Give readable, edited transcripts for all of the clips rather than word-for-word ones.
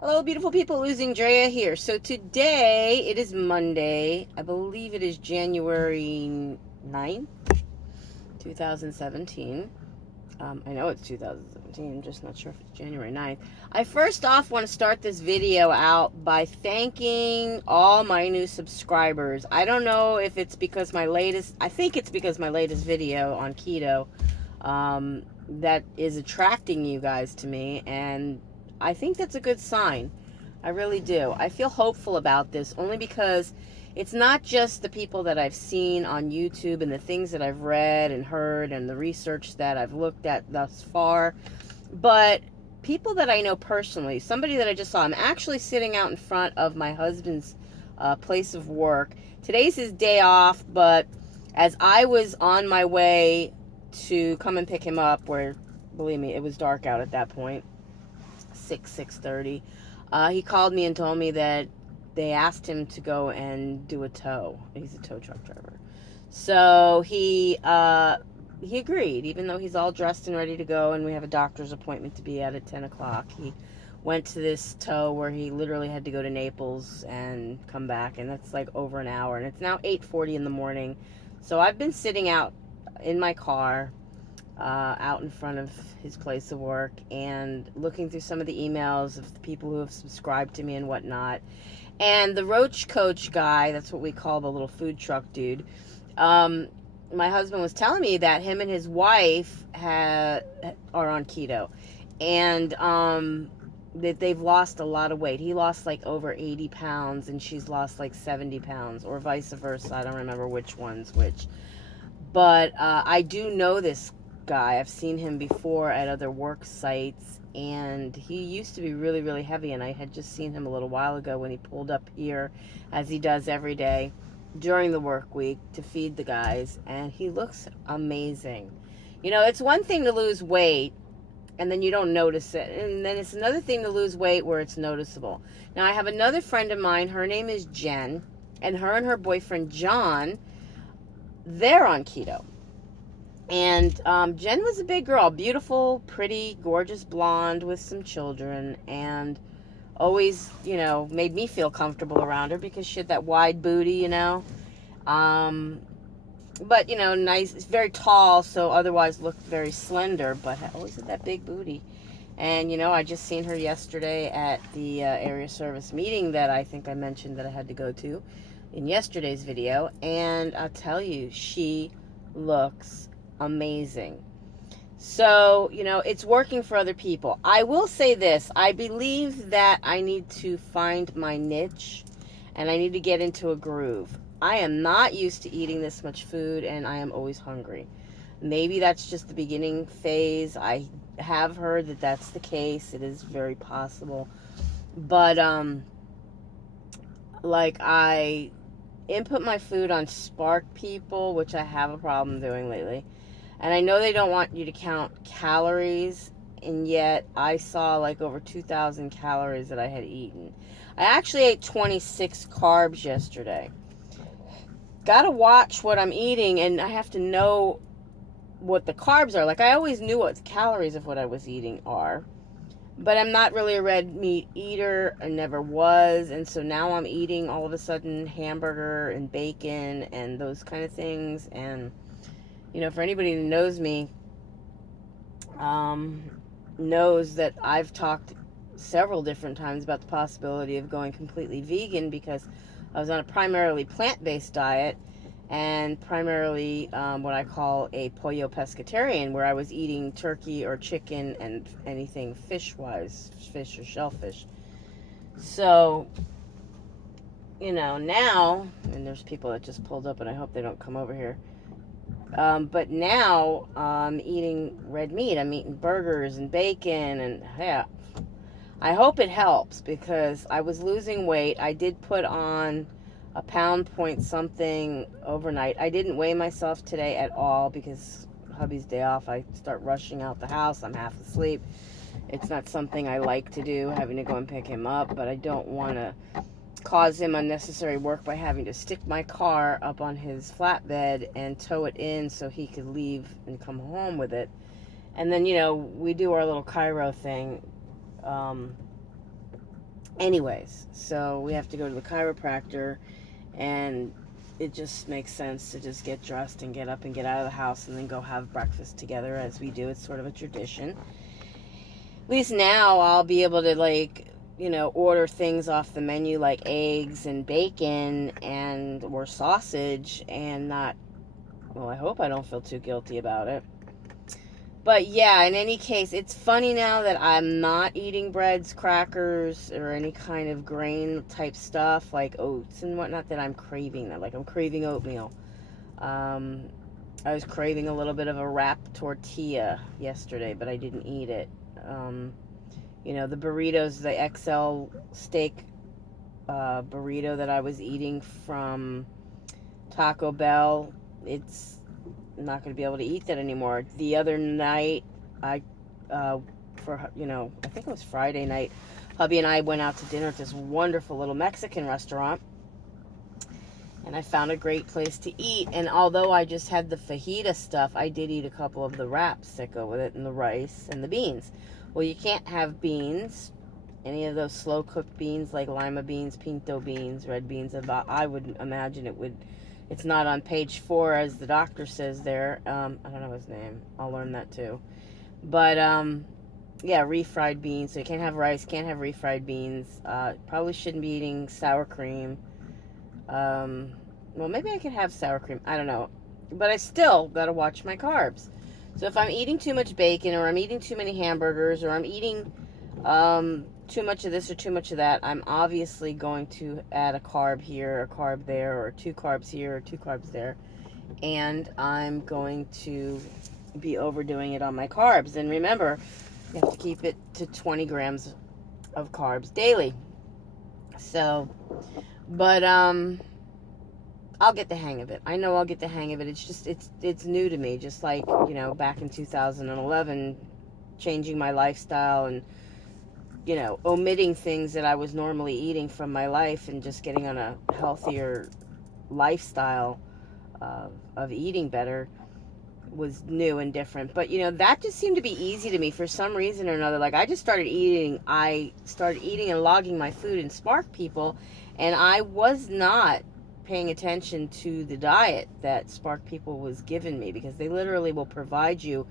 Hello, beautiful people. Losing Drea here. So today, it is Monday. I believe it is January 9th, 2017. I know it's 2017. I'm just not sure if it's January 9th. I first off want to start this video out by thanking all my new subscribers. I don't know if it's because I think it's because my latest video on keto that is attracting you guys to me, and I think that's a good sign. I really do. I feel hopeful about this only because it's not just the people that I've seen on YouTube and the things that I've read and heard and the research that I've looked at thus far, but people that I know personally. Somebody that I just saw. I'm actually sitting out in front of my husband's place of work. Today's his day off, but as I was on my way to come and pick him up, where, believe me, it was dark out at that point, 6:30. He called me and told me that they asked him to go and do a tow. He's a tow truck driver. So he agreed, even though he's all dressed and ready to go, and we have a doctor's appointment to be at 10 o'clock. He went to this tow where he literally had to go to Naples and come back, and that's like over an hour, and it's now 8:40 in the morning. So I've been sitting out in my car out in front of his place of work and looking through some of the emails of the people who have subscribed to me and whatnot. And the Roach Coach guy, that's what we call the little food truck dude, my husband was telling me that him and his wife are on keto, and that they've lost a lot of weight. He lost like over 80 pounds and she's lost like 70 pounds, or vice versa. I don't remember which one's which. But I do know this guy. I've seen him before at other work sites, and he used to be really, really heavy, and I had just seen him a little while ago when he pulled up here, as he does every day during the work week, to feed the guys, and he looks amazing. You know, it's one thing to lose weight and then you don't notice it, and then it's another thing to lose weight where it's noticeable. Now, I have another friend of mine. Her name is Jen, and her boyfriend John, they're on keto. And Jen was a big girl, beautiful, pretty, gorgeous blonde with some children, and always, made me feel comfortable around her because she had that wide booty, but, nice, very tall, so otherwise looked very slender, but always had that big booty. And, I just seen her yesterday at the area service meeting that I think I mentioned that I had to go to in yesterday's video, and I'll tell you, she looks amazing. So, it's working for other people. I will say this. I believe that I need to find my niche, and I need to get into a groove. I am not used to eating this much food, and I am always hungry. Maybe that's just the beginning phase. I have heard that that's the case. It is very possible. But, I input my food on Spark People, which I have a problem doing lately. And I know they don't want you to count calories, and yet I saw like over 2,000 calories that I had eaten. I actually ate 26 carbs yesterday. Gotta watch what I'm eating, and I have to know what the carbs are. Like, I always knew what the calories of what I was eating are, but I'm not really a red meat eater. I never was, and so now I'm eating all of a sudden hamburger and bacon and those kind of things. And for anybody who knows me, knows that I've talked several different times about the possibility of going completely vegan, because I was on a primarily plant-based diet, and primarily what I call a pollo pescatarian, where I was eating turkey or chicken and anything fish-wise, fish or shellfish. So, now, and there's people that just pulled up, and I hope they don't come over here. But now I'm eating red meat. I'm eating burgers and bacon, and yeah, I hope it helps, because I was losing weight. I did put on a pound point something overnight. I didn't weigh myself today at all because hubby's day off. I start rushing out the house. I'm half asleep. It's not something I like to do, having to go and pick him up, but I don't want to cause him unnecessary work by having to stick my car up on his flatbed and tow it in so he could leave and come home with it. And then, we do our little Cairo thing. Anyways, so we have to go to the chiropractor, and it just makes sense to just get dressed and get up and get out of the house and then go have breakfast together as we do. It's sort of a tradition. At least now I'll be able to, like, order things off the menu like eggs and bacon and or sausage and not, well, I hope I don't feel too guilty about it. But yeah, in any case, it's funny now that I'm not eating breads, crackers, or any kind of grain type stuff like oats and whatnot, that I'm craving that. Like, I'm craving oatmeal. I was craving a little bit of a wrap tortilla yesterday, but I didn't eat it. The burritos, the XL steak burrito that I was eating from Taco Bell, it's not going to be able to eat that anymore. The other night, I think it was Friday night, hubby and I went out to dinner at this wonderful little Mexican restaurant, and I found a great place to eat. And although I just had the fajita stuff, I did eat a couple of the wraps that go with it, and the rice and the beans. Well, you can't have beans, any of those slow cooked beans like lima beans, pinto beans, red beans. I would imagine it's not on page 4 as the doctor says there. I don't know his name. I'll learn that too. But yeah, refried beans. So you can't have rice, can't have refried beans. Probably shouldn't be eating sour cream. Well, maybe I could have sour cream. I don't know. But I still got to watch my carbs. So if I'm eating too much bacon, or I'm eating too many hamburgers, or I'm eating too much of this or too much of that, I'm obviously going to add a carb here, a carb there, or 2 carbs here, or 2 carbs there. And I'm going to be overdoing it on my carbs. And remember, you have to keep it to 20 grams of carbs daily. So, but I'll get the hang of it. I know I'll get the hang of it. It's just, it's new to me. Just like, back in 2011, changing my lifestyle and, omitting things that I was normally eating from my life and just getting on a healthier lifestyle of eating better was new and different. But, that just seemed to be easy to me for some reason or another. Like, I started eating and logging my food in Spark People, and I was not paying attention to the diet that Spark People was giving me, because they literally will provide you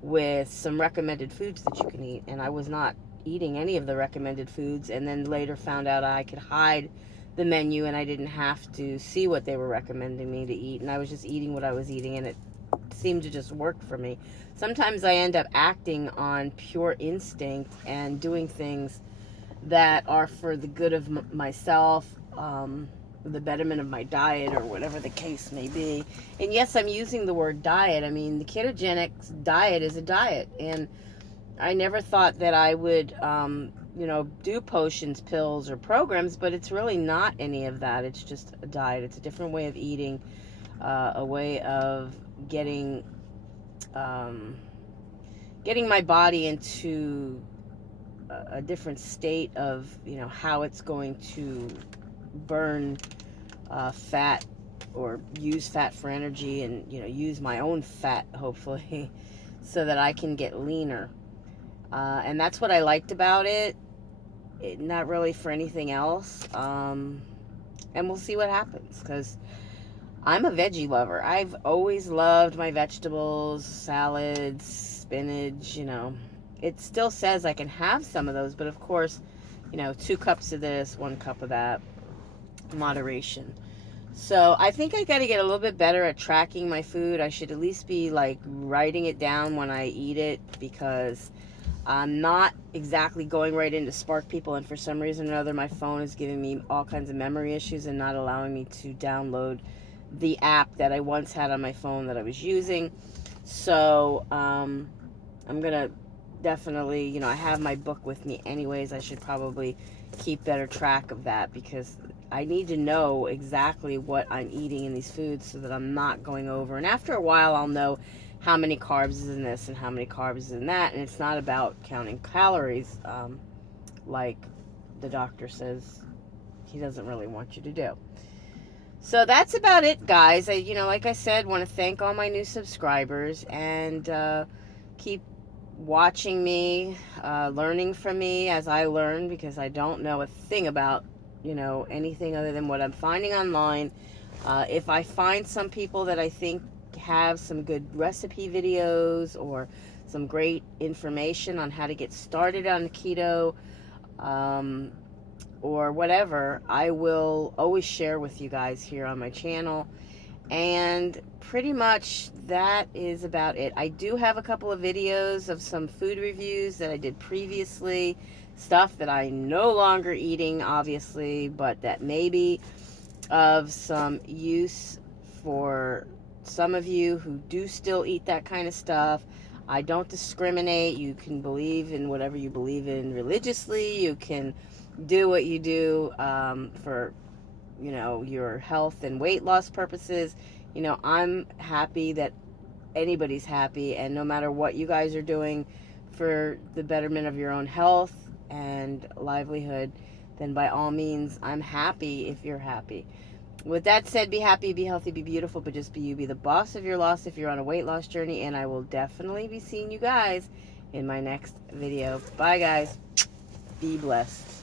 with some recommended foods that you can eat, and I was not eating any of the recommended foods, and then later found out I could hide the menu and I didn't have to see what they were recommending me to eat, and I was just eating what I was eating, and it seemed to just work for me. Sometimes I end up acting on pure instinct and doing things that are for the good of myself, the betterment of my diet, or whatever the case may be. And yes, I'm using the word diet. I mean, the ketogenic diet is a diet, and I never thought that I would do potions, pills, or programs, but it's really not any of that. It's just a diet. It's a different way of eating, a way of getting my body into a different state of, how it's going to burn fat, or use fat for energy, and use my own fat, hopefully, so that I can get leaner. And that's what I liked about it. Not really for anything else. And we'll see what happens, because I'm a veggie lover. I've always loved my vegetables, salads, spinach. It still says I can have some of those, but of course, 2 cups of this, 1 cup of that, moderation. So I think I got to get a little bit better at tracking my food. I should at least be like writing it down when I eat it, because I'm not exactly going right into Spark People, and for some reason or another my phone is giving me all kinds of memory issues and not allowing me to download the app that I once had on my phone that I was using. So I'm gonna definitely, I have my book with me anyways. I should probably keep better track of that, because I need to know exactly what I'm eating in these foods so that I'm not going over. And after a while, I'll know how many carbs is in this and how many carbs is in that. And it's not about counting calories, like the doctor says he doesn't really want you to do. So that's about it, guys. Like I said, want to thank all my new subscribers, and keep watching me, learning from me as I learn, because I don't know a thing about, anything other than what I'm finding online. If I find some people that I think have some good recipe videos or some great information on how to get started on keto, or whatever, I will always share with you guys here on my channel. And pretty much that is about it. I do have a couple of videos of some food reviews that I did previously, stuff that I'm no longer eating, obviously, but that may be of some use for some of you who do still eat that kind of stuff. I don't discriminate. You can believe in whatever you believe in religiously. You can do what you do for your health and weight loss purposes. I'm happy that anybody's happy, and no matter what you guys are doing for the betterment of your own health and livelihood, then by all means, I'm happy if you're happy. With that said, be happy, be healthy, be beautiful, but just be you. Be the boss of your loss if you're on a weight loss journey, and I will definitely be seeing you guys in my next video. Bye, guys. Be blessed.